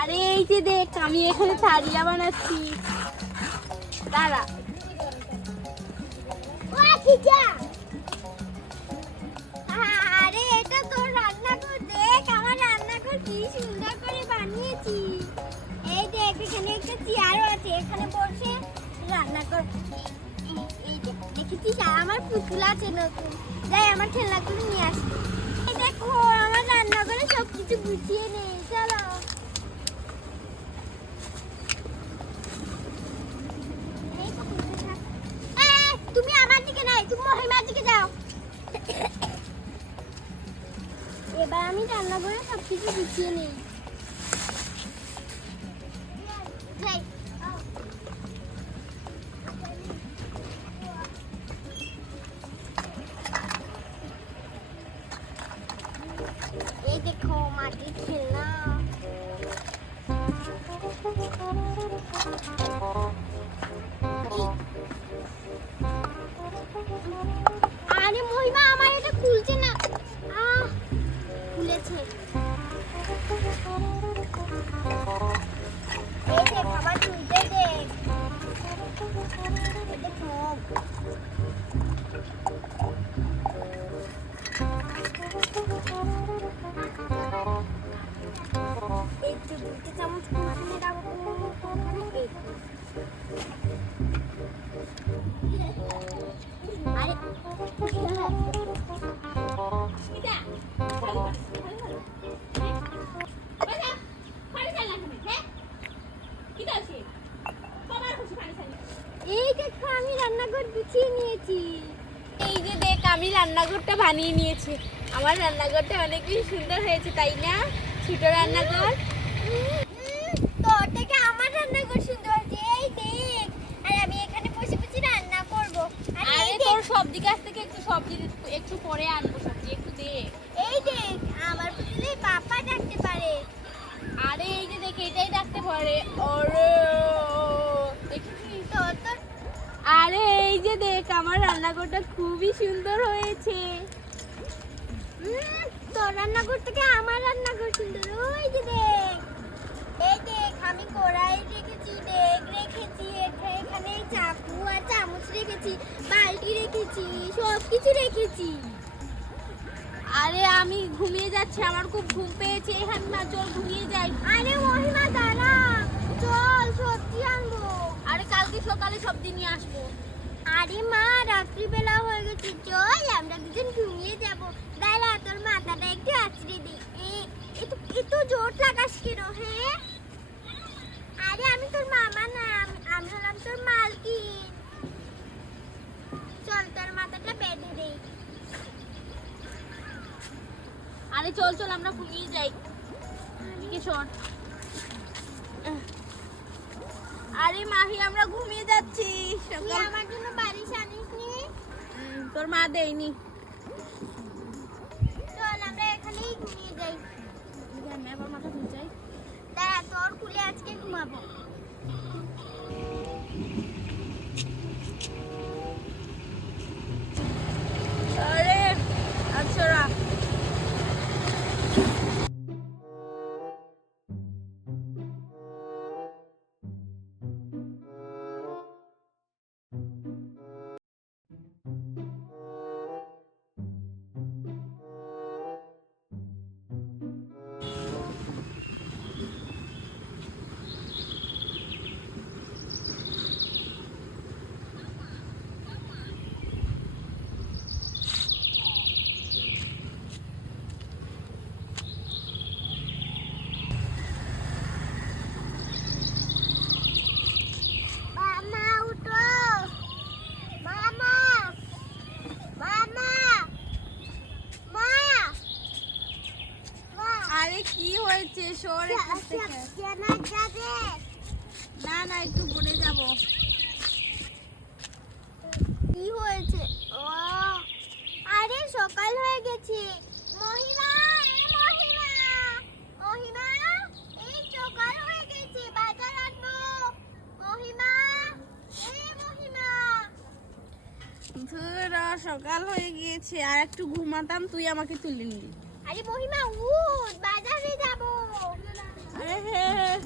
আরে এই যে দেখ আমি এখানে তারিয়া বানাচ্ছি। দাঁড়া। আরে এটা তোর রান্নাঘর, দেখ আমার রান্নাঘর কি সুন্দর করে বানিয়েছি। এই দেখ এখানে একটা চেয়ারও আছে, এখানে বসে রান্না কর। এই দেখ দেখেছিস আমার পুতুল আছে নতুন, যাই আমার খেলনাগুলো নিয়ে আসি। এই দেখো আমার রান্নাঘরে সবকিছু গুছিয়ে নেই, চলো। তুমি আমার দিকে নাই, তুমি মহিমার দিকে যাও। এবার আমি রান্নাঘরে সবকিছু গুছিয়ে নেই। এই দেখো মাটির খেলনা। আরে মহিমা আমার এটা খুলছে না। খুলেছে। এই দেখ আমার খুলতে দেখ। দেখো একটু দুটো চামচ কুসুমে রাখবো। আরে এই দেখো আমি রান্নাঘর গুছিয়ে নিয়েছি। এই যে দেখ আমি রান্নাঘরটা বানিয়ে নিয়েছি। আমার রান্নাঘরটা অনেক বেশি সুন্দর হয়েছে তাই না? ছোট রান্নাঘর। তোর থেকে আমার রান্নাঘর সুন্দর হয়েছে। এই দেখ আর আমি এখানে বসে বসে রান্না করব। আরে তোর সবজি গাছ থেকে একটু সবজি একটু পরে আনবো, সবজি একটু দে। এই দেখ আমার পুতুলে পাপা ডাকতে পারে। আরে এই যে দেখ এটাই ডাকতে পারে। ওরে দেখছিস তোর আরে এই যে দেখ আমার রান্নাঘরটা খুবই সুন্দর হয়েছে। তোর রান্নাঘর থেকে আমার রান্নাঘর সুন্দর। ওই যে দেখ, এই দেখ আমি কড়াই রেখেছি, ডেক রেখেছি, এখানে চাকু আর চামচ রেখেছি, বালতি রেখেছি, সব কিছু রেখেছি। আরে আমি ঘুমিয়ে যাচ্ছি, আমার খুব ঘুম পেয়েছে। এখানে না চল ঘুমিয়ে যাই। আরে মহিমা দাঁড়া, চল সবজি আনবো। আরে কালকে সকালে সবজি নিয়ে আসবো। আরে মা রাত্রিবেলা হয়ে গেছে, চল আমরা দুজন ঘুমিয়ে যাবো। দাঁড়া তোর মাথাটা একটু আছড়ে দিই। এত জোর লাগাস কেন? হ্যাঁ আরে আমি তোর মামা না, আমি হলাম তোর মালকিন। চল তোর মাথাটা বেঁধে দেই। আরে চল চল আমরা ঘুমিয়ে যাই। এদিকে শোন। আরে মাহি আমরা ঘুমিয়ে যাচ্ছি। তুই আমার জন্য বালিশ আনিসনি? তোর মা দেয়নি। চল আমরা এখানেই ঘুমিয়ে যাই। আমি আবার মাথা ধুয়ে যাই। দাঁড়া তোর খুলে আজকে ঘুমাবো। আরে আচ্ছা রাখ। মামা উঠো, মামা, মামা, মা, মা। আরে কি হয়েছে? শোন এখান থেকে। চেনা যাবে? না না একটু ঘুরে যাব। কি হয়েছে? ও আরে সকাল হয়ে গেছে। মহিমা, মহিমা, মহিমা, এই সকাল হয়ে গেছে, বাজার আনবো। মহিমা, মহিমা। ধুর সকাল হয়ে গিয়েছে, আর একটু ঘুমাতাম, তুই আমাকে তুলে নিলি। আরে মহিমা উঠ, বাজারে যাবো। আরে হ্যাঁ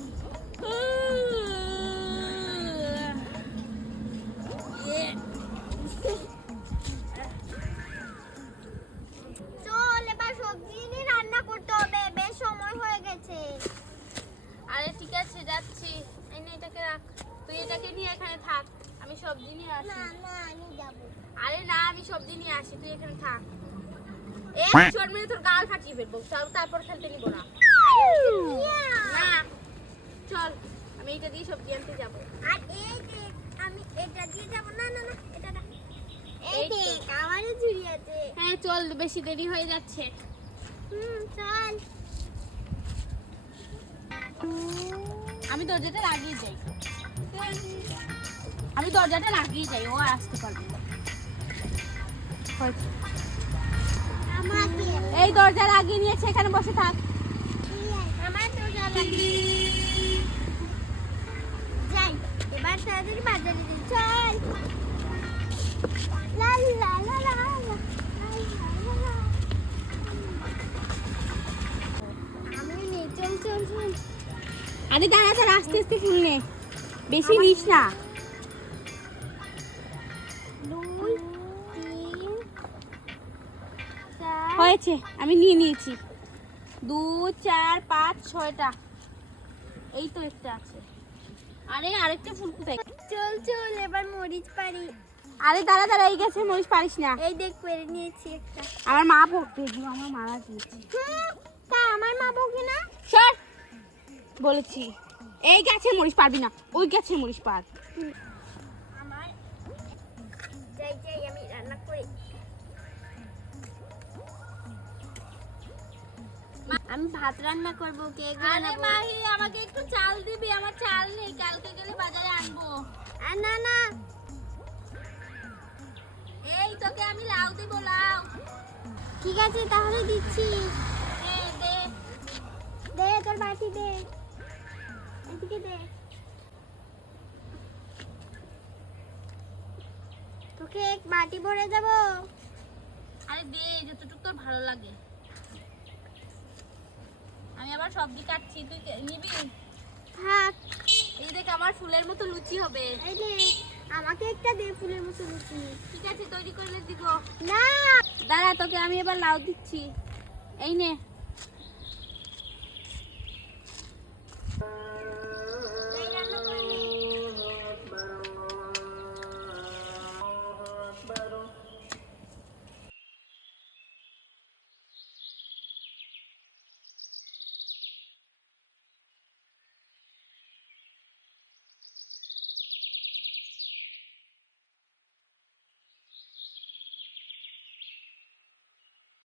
এটাকে রাখ, তুই এটাকে নিয়ে এখানে থাক, আমি সবজি নিয়ে আসি। না না আমি যাব আরে না, আমি সবজি নিয়ে আসি, তুই এখানে থাক। এই চোর মেরে তোর গাল ফাটিয়ে ফেলবো, তারপর খেলতে নিব না। না চল, আমি এটা দিয়ে সবজি আনতে যাবো। আর এই দেখ আমি এটা দিয়ে যাব না না না এটা না এই এই তো। দেখ আমারও ঝুড়ি আছে হ্যাঁ চল, বেশি দেরি হয়ে যাচ্ছে। চল আমি দরজাটা লাগিয়ে যাই, আমি দরজাটা লাগিয়ে যাই, ও আর আসতে পারবে না। হয়েছে। আমাকে এই দরজা লাগিয়ে নিয়েছে, এখানে বসে থাক। আমার তো যাই এবার তাড়াতাড়ি বাজারে যাই চল লা লা লা লা লা। আমি নিয়ে চল চল চল আরে দাঁড়া দাঁড়া, আস্তে আস্তে ফুল নে, বেশি নিস না। 2 3 4 হয়েছে, আমি নিয়ে নিয়েছি। 2 4 5 6টা, এই তো একটা আছে। আরে আরেকটা ফুল কোথায়? চল চল এবার মরিচ পারি আরে দাঁড়া দাঁড়া, এই গেছে মরিচ পারিস না। এই দেখ পেরে নিয়েছি একটা আমার মা পড়তে দিও, আমার মারা দিয়েছে। তা আমার মা বকি না সর বলেছি, এই গাছে মরিচ পারবি না, ওই গাছে মরিচ পার। আমার যাই যাই আমি রান্না করি আমি ভাত রান্না করব কেক আরে বানাবো মাহি, আমাকে একটু চাল দিবি, আমার চাল নেই, কালকে গেলে বাজারে আনবো। আর না না এই তোকে আমি লাউ দিব, লাউ ঠিক আছে তাহলে দিচ্ছি দে দে। দে তোর বাটি দে এদিকে দে তোকে এক বাটি ভরে দেব আরে দে, যতটুকু তোর ভালো লাগে। আমি আবার সবজি কাটছি, তুই নিবি? থাক এই দেখ, আমার ফুলের মতো লুচি হবে। এই দে আমাকে একটা দে ফুলের মতো লুচি ঠিক আছে, তৈরি করলে দিব। না দাঁড়া, তোকে আমি এবার লাউ দিচ্ছি, এই নে।